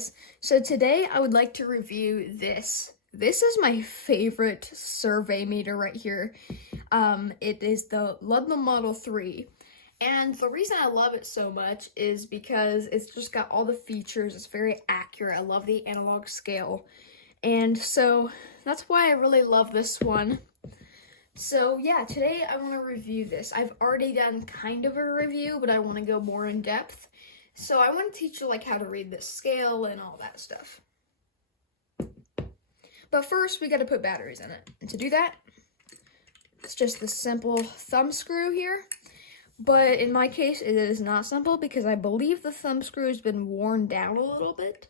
guys. So today I would like to review this. This is my favorite survey meter right here. It is the Ludlum Model 3. And the reason I love it so much is because it's just got all the features. It's very accurate. I love the analog scale. And so that's why I really love this one. So yeah, today I want to review this. I've already done kind of a review, but I want to go more in depth. So I want to teach you like how to read this scale and all that stuff. But first we got to put batteries in it. And to do that, it's just the simple thumb screw here. But in my case, it is not simple because I believe the thumb screw has been worn down a little bit.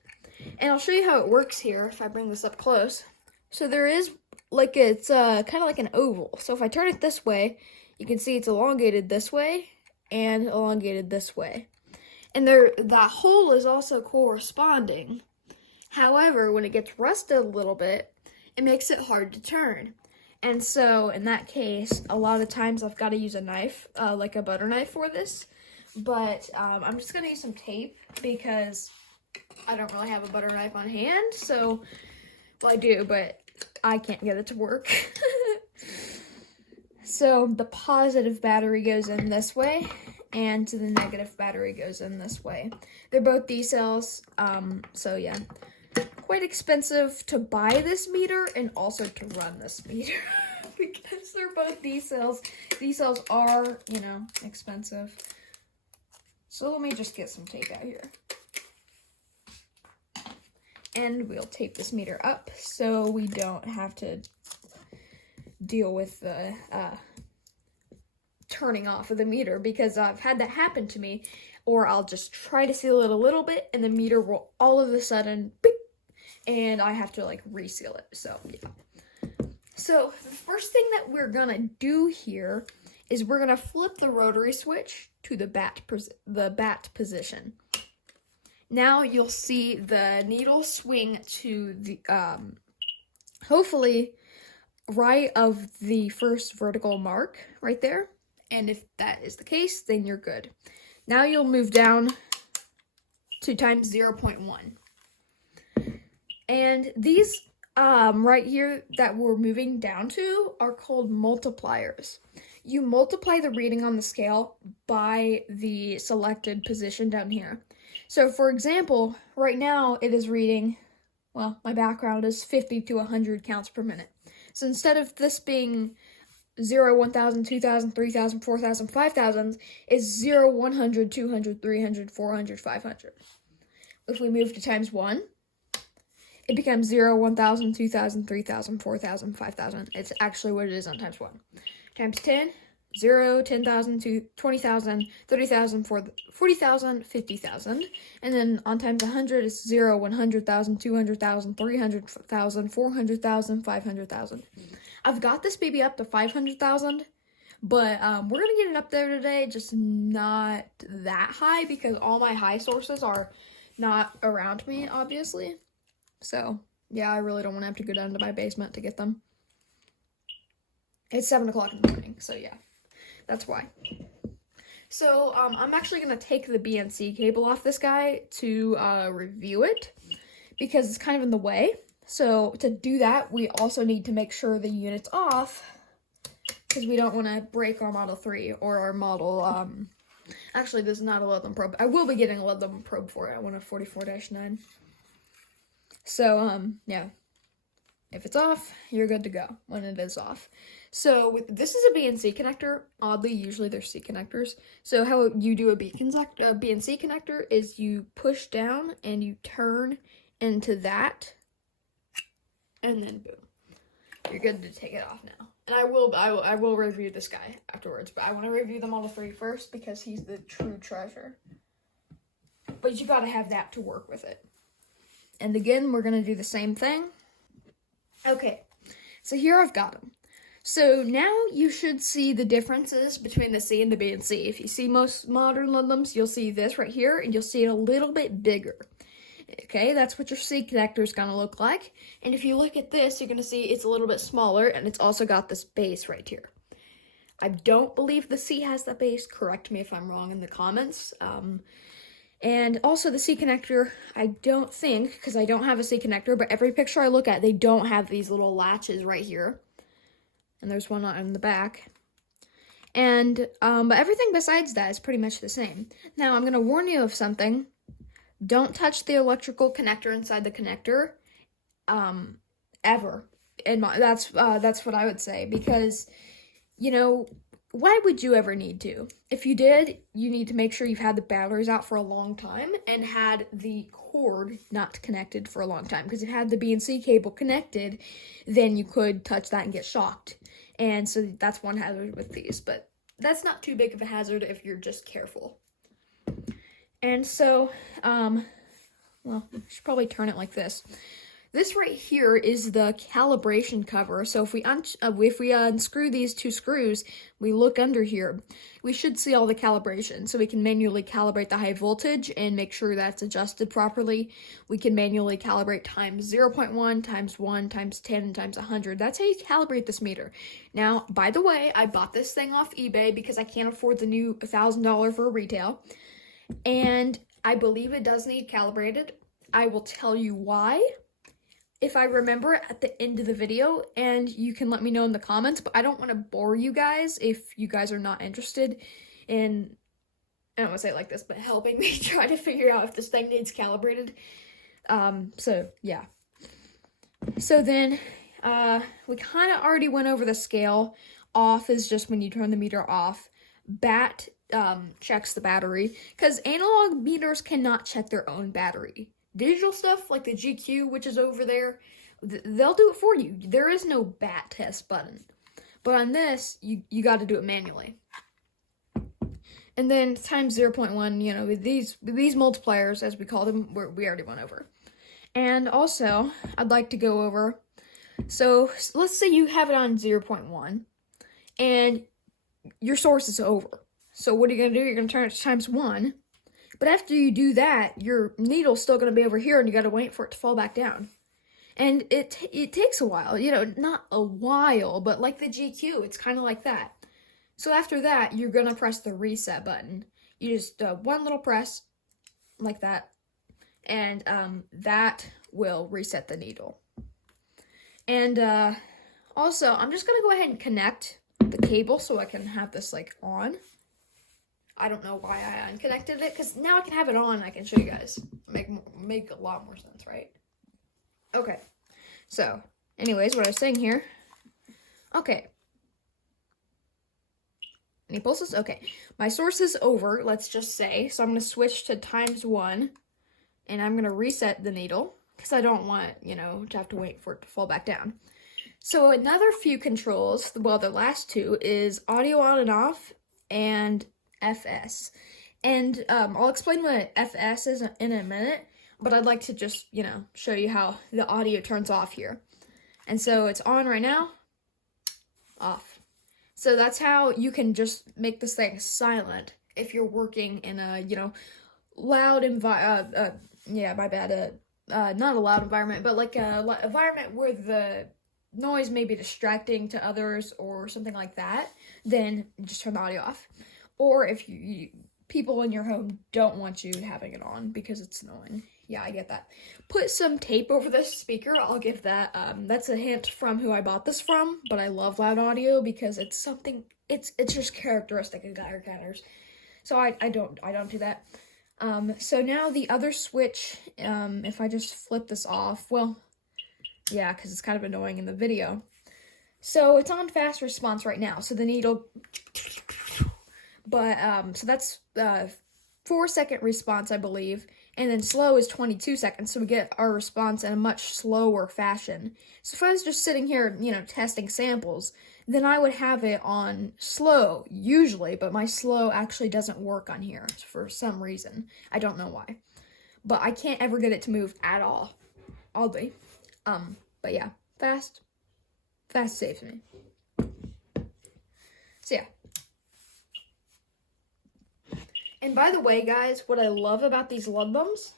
And I'll show you how it works here if I bring this up close. So there is like, it's kind of like an oval. So if I turn it this way, you can see it's elongated this way and elongated this way. And that hole is also corresponding. However, when it gets rusted a little bit, it makes it hard to turn. And so in that case, a lot of times I've got to use a knife, like a butter knife for this. But I'm just going to use some tape because I don't really have a butter knife on hand. So, well, I do, but I can't get it to work. So the positive battery goes in this way, and the negative battery goes in this way. They're both D cells, so yeah. Quite expensive to buy this meter and also to run this meter because they're both D cells. D cells are, expensive. So let me just get some tape out here. And we'll tape this meter up so we don't have to deal with the turning off of the meter, because I've had that happen to me, or I'll just try to seal it a little bit and the meter will all of a sudden beep, and I have to like reseal it. So yeah. So the first thing that we're gonna do here is we're gonna flip the rotary switch to the bat position. Now you'll see the needle swing to the hopefully right of the first vertical mark right there. And if that is the case, then you're good. Now you'll move down to times 0.1. And these right here that we're moving down to are called multipliers. You multiply the reading on the scale by the selected position down here. So for example, right now it is reading, well, my background is 50 to 100 counts per minute. So instead of this being 0, 1,000, 2,000, 3,000, 4,000, 5,000, is 0, 100, 200, 300, 400, 500. If we move to times 1, it becomes 0, 1,000, 2,000, 3,000, 4,000, 5,000. It's actually what it is on times 1. Times 10, 0, 10,000, 20,000, 30,000, 40,000, 50,000. And then on times 100, it's 0, 100,000, 200,000, 300,000, 400,000, 500,000. I've got this baby up to 500,000, but we're going to get it up there today, just not that high because all my high sources are not around me, obviously. So, yeah, I really don't want to have to go down to my basement to get them. It's 7 o'clock in the morning, so yeah, that's why. So, I'm actually going to take the BNC cable off this guy to review it because it's kind of in the way. So, to do that, we also need to make sure the unit's off because we don't want to break our Model 3 or our model, actually, this is not a Ludlum probe. I will be getting a Ludlum probe for it. I want a 44-9. So, yeah. If it's off, you're good to go when it is off. So this is a BNC connector. Oddly, usually they're C connectors. So how you do a BNC connector is you push down and you turn into that, and then boom, you're good to take it off now. And I will review this guy afterwards, but I want to review the Model 3 first because he's the true treasure. But you gotta have that to work with it. And again, we're gonna do the same thing. Okay, so here I've got them. So now you should see the differences between the C and the B and C. If you see most modern Ludlums, you'll see this right here, and you'll see it a little bit bigger. Okay, that's what your C connector is going to look like. And if you look at this, you're going to see it's a little bit smaller, and it's also got this base right here. I don't believe the C has the base. Correct me if I'm wrong in the comments. And also the C connector, I don't think, because I don't have a C connector, but every picture I look at, they don't have these little latches right here. And there's one on the back. And, but everything besides that is pretty much the same. Now, I'm going to warn you of something. Don't touch the electrical connector inside the connector, ever. And that's what I would say, because, you know, why would you ever need to? If you did, you need to make sure you've had the batteries out for a long time and had the cord not connected for a long time. Because if you had the BNC cable connected, then you could touch that and get shocked. And so that's one hazard with these. But that's not too big of a hazard if you're just careful. And so, well, I should probably turn it like this. This right here is the calibration cover. So if we unscrew these two screws, we look under here, we should see all the calibration. So we can manually calibrate the high voltage and make sure that's adjusted properly. We can manually calibrate times 0.1, times 1, times 10, and times 100. That's how you calibrate this meter. Now, by the way, I bought this thing off eBay because I can't afford the new $1,000 for retail. And I believe it does need calibrated. I will tell you why if I remember at the end of the video, and you can let me know in the comments, but I don't want to bore you guys if you guys are not interested in, I don't want to say it like this, but helping me try to figure out if this thing needs calibrated. So yeah. So then, we kind of already went over the scale. Off is just when you turn the meter off. Bat checks the battery, because analog meters cannot check their own battery. Digital stuff like the GQ, which is over there, they'll do it for you. There is no bat test button. But on this, you got to do it manually. And then times 0.1, you know, with these multipliers, as we call them, we already went over. And also, I'd like to go over, so let's say you have it on 0.1, and your source is over. So what are you going to do? You're going to turn it to times 1. But after you do that, your needle's still going to be over here, and you got to wait for it to fall back down. And it takes a while. You know, not a while, but like the GQ, it's kind of like that. So after that, you're going to press the reset button. You just, one little press, like that, and that will reset the needle. And also, I'm just going to go ahead and connect the cable so I can have this, like, on. I don't know why I unconnected it, because now I can have it on and I can show you guys. Make a lot more sense, right? Okay. So, anyways, what I was saying here. Okay. Any pulses? Okay. My source is over, let's just say. So I'm going to switch to times 1. And I'm going to reset the needle, because I don't want, you know, to have to wait for it to fall back down. So another few controls, well, the last two, is audio on and off, and FS. And I'll explain what FS is in a minute, but I'd like to just, you know, show you how the audio turns off here. And so it's on right now, off. So that's how you can just make this thing silent if you're working in a, you know, loud not a loud environment, but like a environment where the noise may be distracting to others or something like that, then just turn the audio off. Or if people in your home don't want you having it on because it's annoying. Yeah, I get that. Put some tape over this speaker. I'll give that. That's a hint from who I bought this from. But I love loud audio because it's something. It's just characteristic of Geiger counters. So I don't do that. So now the other switch. If I just flip this off, well, yeah, because it's kind of annoying in the video. So it's on fast response right now. So the needle. But, so that's 4-second response, I believe, and then slow is 22 seconds, so we get our response in a much slower fashion. So if I was just sitting here, you know, testing samples, then I would have it on slow, usually, but my slow actually doesn't work on here for some reason. I don't know why. But I can't ever get it to move at all, oddly. But yeah, fast saves me. So yeah. And by the way, guys, what I love about these Ludlums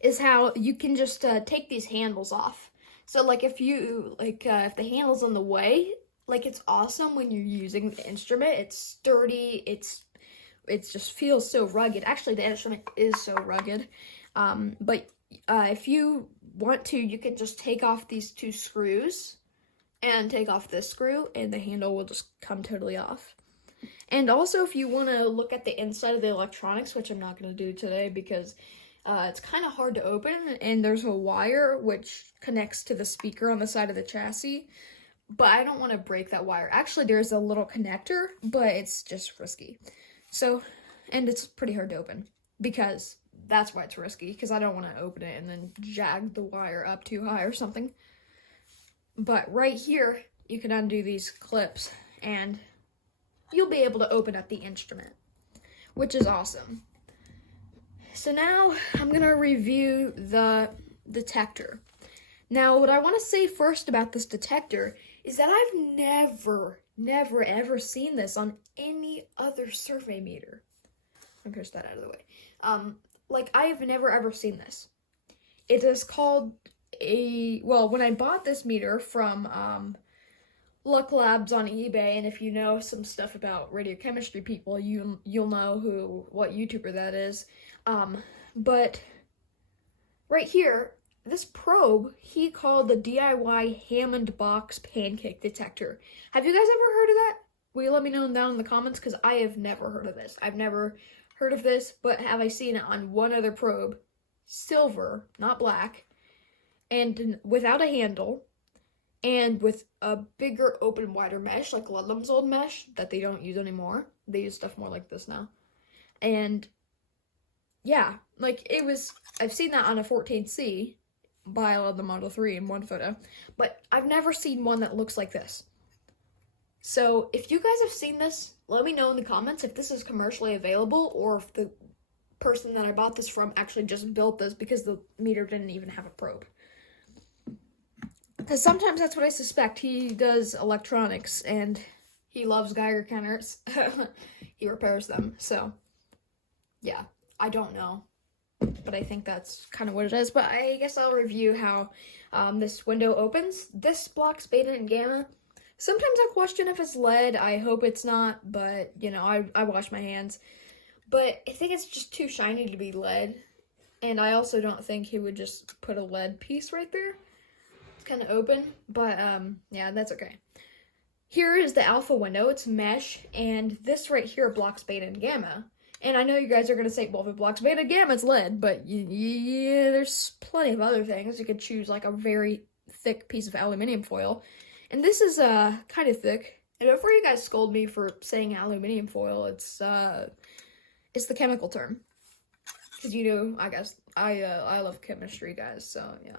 is how you can just take these handles off. So, like, if the handle's in the way, like, it's awesome when you're using the instrument. It's sturdy, it's it just feels so rugged. Actually, the instrument is so rugged. But if you want to, you can just take off these 2 screws and take off this screw, and the handle will just come totally off. And also, if you want to look at the inside of the electronics, which I'm not going to do today because it's kind of hard to open, and there's a wire which connects to the speaker on the side of the chassis, but I don't want to break that wire. Actually, there's a little connector, but it's just risky. So, and it's pretty hard to open, because that's why it's risky, because I don't want to open it and then jag the wire up too high or something. But right here, you can undo these clips, and you'll be able to open up the instrument, which is awesome. So now I'm going to review the detector. Now, what I want to say first about this detector is that I've never, ever seen this on any other survey meter. I'll push that out of the way. Like, I've never, ever seen this. It is called when I bought this meter from Luck Labs on eBay, and if you know some stuff about radiochemistry people, you'll know what YouTuber that is. But right here, this probe, he called the DIY Hammond box pancake detector. Have you guys ever heard of that? Will you let me know down in the comments? Because I have never heard of this. I've never heard of this, but have I seen it on one other probe, silver, not black, and without a handle, and with a bigger, open, wider mesh, like Ludlum's old mesh, that they don't use anymore. They use stuff more like this now. And yeah, like I've seen that on a 14C by the Model 3 in one photo, but I've never seen one that looks like this. So if you guys have seen this, let me know in the comments if this is commercially available, or if the person that I bought this from actually just built this because the meter didn't even have a probe. Because sometimes that's what I suspect. He does electronics, and he loves Geiger counters. He repairs them, so yeah, I don't know, but I think that's kind of what it is. But I guess I'll review how this window opens. This blocks beta and gamma. Sometimes I question if it's lead. I hope it's not, but, you know, I wash my hands. But I think it's just too shiny to be lead, and I also don't think he would just put a lead piece right there. It's kind of open, but yeah, that's okay. Here is the alpha window. It's mesh, and this right here blocks beta and gamma. And I know you guys are going to say, well, if it blocks beta and gamma, it's lead, but yeah, there's plenty of other things. You could choose like a very thick piece of aluminum foil, and this is kind of thick. And before you guys scold me for saying aluminum foil, it's the chemical term, because you know, I guess I love chemistry, guys, so yeah.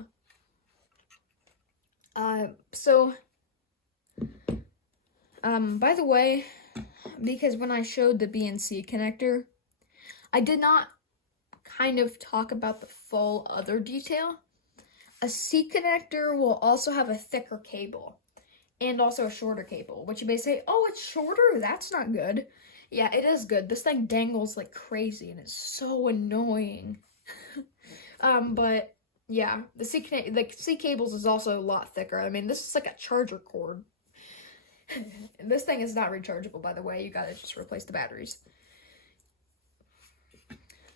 By the way, because when I showed the B and C connector, I did not kind of talk about the full other detail. A C connector will also have a thicker cable and also a shorter cable, which you may say, oh, it's shorter? That's not good. Yeah, it is good. This thing dangles like crazy, and it's so annoying. But yeah, the C cables is also a lot thicker. I mean, this is like a charger cord. This thing is not rechargeable, by the way. You gotta just replace the batteries.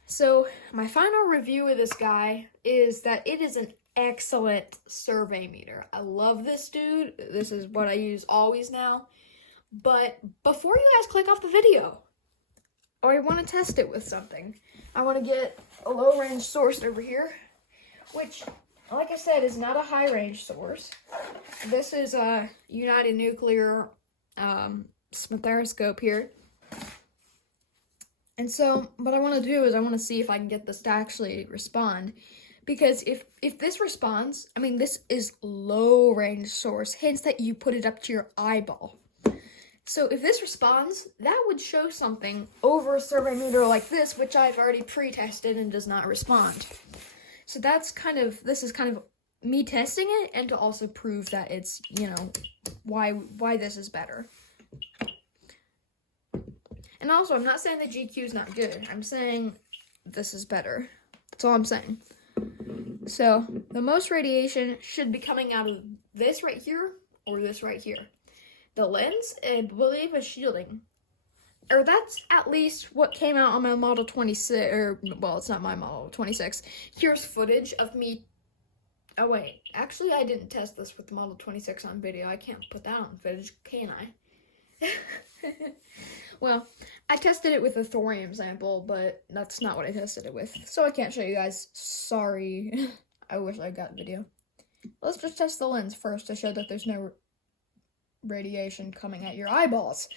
So, my final review of this guy is that it is an excellent survey meter. I love this dude. This is what I use always now. But before you guys click off the video, I want to test it with something. I want to get a low-range source over here, which, like I said, is not a high-range source. This is a United Nuclear smetharoscope here. And so, what I want to do is I want to see if I can get this to actually respond. Because if this responds, I mean, this is low-range source, hence that you put it up to your eyeball. So if this responds, that would show something over a survey meter like this, which I've already pre-tested and does not respond. So this is kind of me testing it, and to also prove that it's, you know, why this is better. And also, I'm not saying the GQ is not good. I'm saying this is better. That's all I'm saying. So, the most radiation should be coming out of this right here, or this right here. The lens, I believe, is shielding. or that's at least what came out on my Model 26, or, well, it's not my Model 26. Here's footage of me. Oh, wait. Actually, I didn't test this with the Model 26 on video. I can't put that on footage, can I? Well, I tested it with a thorium sample, but that's not what I tested it with. So I can't show you guys. Sorry. I wish I got video. Let's just test the lens first to show that there's no radiation coming at your eyeballs.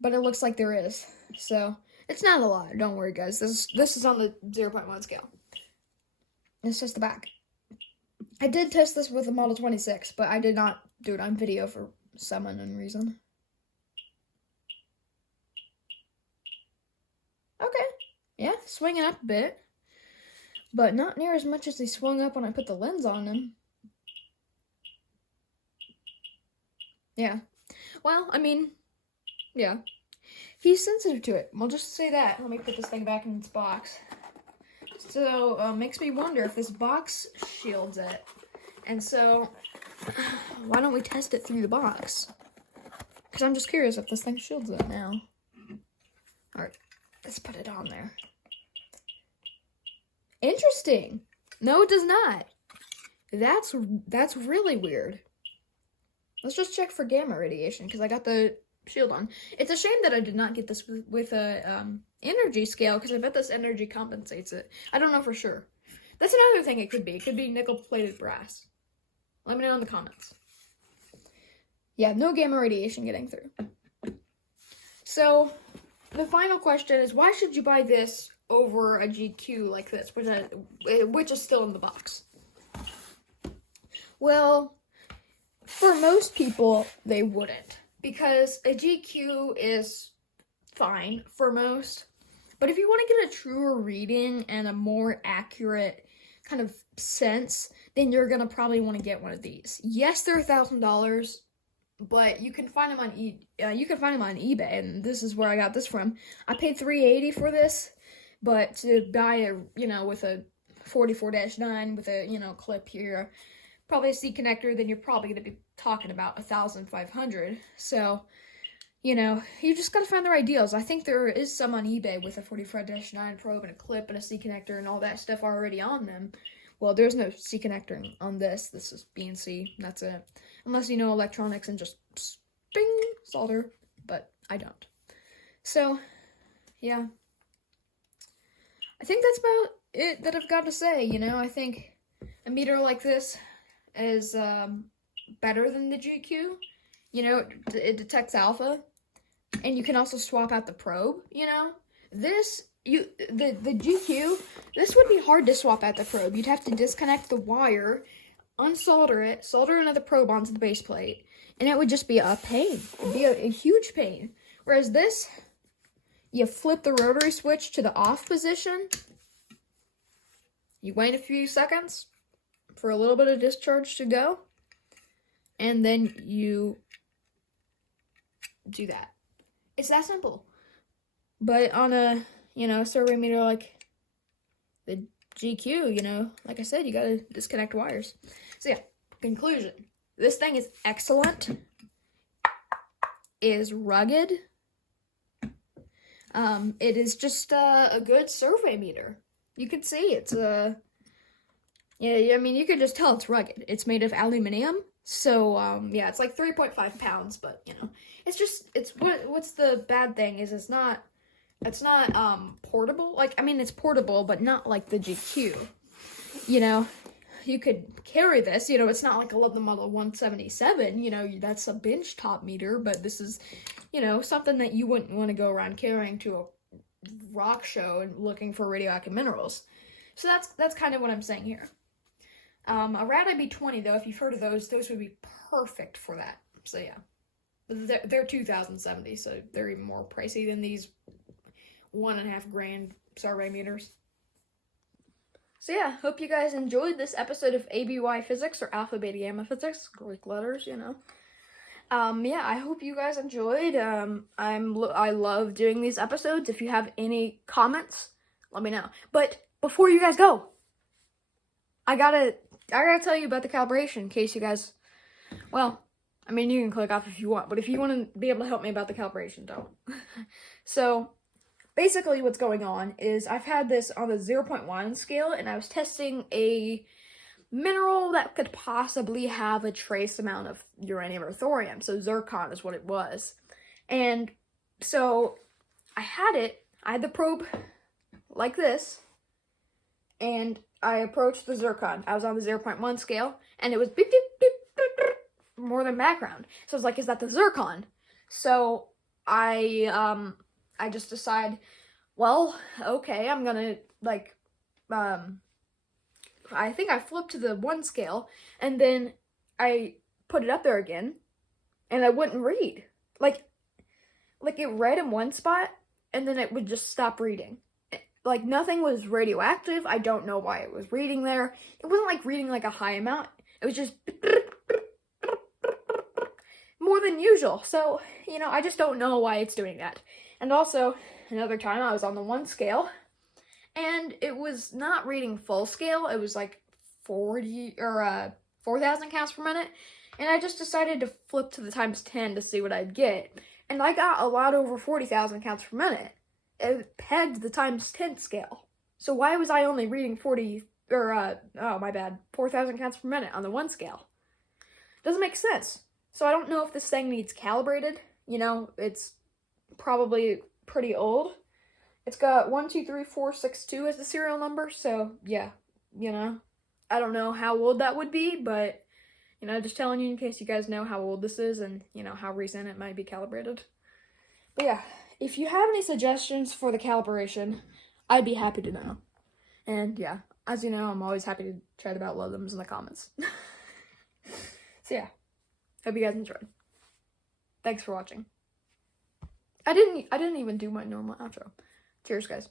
But it looks like there is. So, it's not a lot. Don't worry, guys. This is on the 0.1 scale. It's just the back. I did test this with the Model 26, but I did not do it on video for some unknown reason. Okay. Yeah, swinging up a bit. But not near as much as they swung up when I put the lens on them. Yeah. Well, I mean, yeah. He's sensitive to it. We'll just say that. Let me put this thing back in its box. So, makes me wonder if this box shields it. And so, why don't we test it through the box? Because I'm just curious if this thing shields it now. Alright, let's put it on there. Interesting. No, it does not. That's really weird. Let's just check for gamma radiation, because I got the shield on. It's a shame that I did not get this with a energy scale, because I bet this energy compensates it. I don't know for sure. That's another thing it could be. It could be nickel-plated brass. Let me know in the comments. Yeah, no gamma radiation getting through. So, the final question is, why should you buy this over a GQ like this, which is still in the box? Well, for most people, they wouldn't. Because a GQ is fine for most. But if you want to get a truer reading and a more accurate kind of sense, then you're going to probably want to get one of these. Yes, they're $1,000, but you can find them on eBay, and this is where I got this from. I paid $380 for this, but to buy a, with a 44-9 with a, clip here, probably a C connector, then you're probably going to be talking about $1,500. So, you just got to find the right deals. I think there is some on eBay with a 44-9 probe and a clip and a C connector and all that stuff already on them. Well, there's no C connector on this. This is BNC. That's it. Unless you know electronics and just bing, solder. But I don't. So, yeah. I think that's about it that I've got to say. I think a meter like this is better than the GQ. It detects alpha, and you can also swap out the probe. The GQ, this would be hard to swap out the probe. You'd have to disconnect the wire, unsolder it, solder another probe onto the base plate, and it would just be a pain. It'd be a huge pain. Whereas this, you flip the rotary switch to the off position, you wait a few seconds for a little bit of discharge to go, and then you do that. It's that simple. But on a, survey meter like the GQ, like I said, you gotta disconnect wires. So yeah, conclusion. This thing is excellent. Is rugged. It is just a good survey meter. You can see it's you can just tell it's rugged. It's made of aluminum. So, it's like 3.5 pounds, but, what's the bad thing is it's not portable. It's portable, but not like the GQ. You could carry this, it's not like a Ludlum Model 177, that's a bench top meter, but this is, something that you wouldn't want to go around carrying to a rock show and looking for radioactive minerals. So that's kind of what I'm saying here. A Rad IB20, though, if you've heard of those would be perfect for that. So, yeah. They're 2070, so they're even more pricey than these $1.5 survey meters. So, yeah, hope you guys enjoyed this episode of ABY Physics, or Alpha Beta Gamma Physics, Greek letters, I hope you guys enjoyed. I love doing these episodes. If you have any comments, let me know. But before you guys go, I gotta tell you about the calibration in case you guys, I mean, you can click off if you want, but if you want to be able to help me about the calibration, don't. So, basically what's going on is I've had this on the 0.1 scale, and I was testing a mineral that could possibly have a trace amount of uranium or thorium. So zircon is what it was. And so I had the probe like this, and I approached the zircon. I was on the 0.1 scale, and it was beep, beep, beep, beep, beep, more than background. So I was like, is that the zircon? So I just decide, well, okay, I'm gonna, like, I think I flipped to the 1 scale, and then I put it up there again, and I wouldn't read. Like it read in one spot, and then it would just stop reading. Like, nothing was radioactive. I don't know why it was reading there. It wasn't, like, reading, like, a high amount. It was just more than usual. So, I just don't know why it's doing that. And also, another time I was on the 1 scale, and it was not reading full scale. It was like 4,000 counts per minute. And I just decided to flip to the times 10 to see what I'd get. And I got a lot over 40,000 counts per minute. It pegged the times 10 scale. So why was I only reading 4,000 counts per minute on the 1 scale? Doesn't make sense. So I don't know if this thing needs calibrated. It's probably pretty old. It's got 123462 as the serial number, so yeah, I don't know how old that would be, but, just telling you in case you guys know how old this is and, how recent it might be calibrated. But yeah, if you have any suggestions for the calibration, I'd be happy to know. And yeah, as you know, I'm always happy to chat about Ludlums in the comments. So yeah, hope you guys enjoyed. Thanks for watching. I didn't even do my normal outro. Cheers, guys.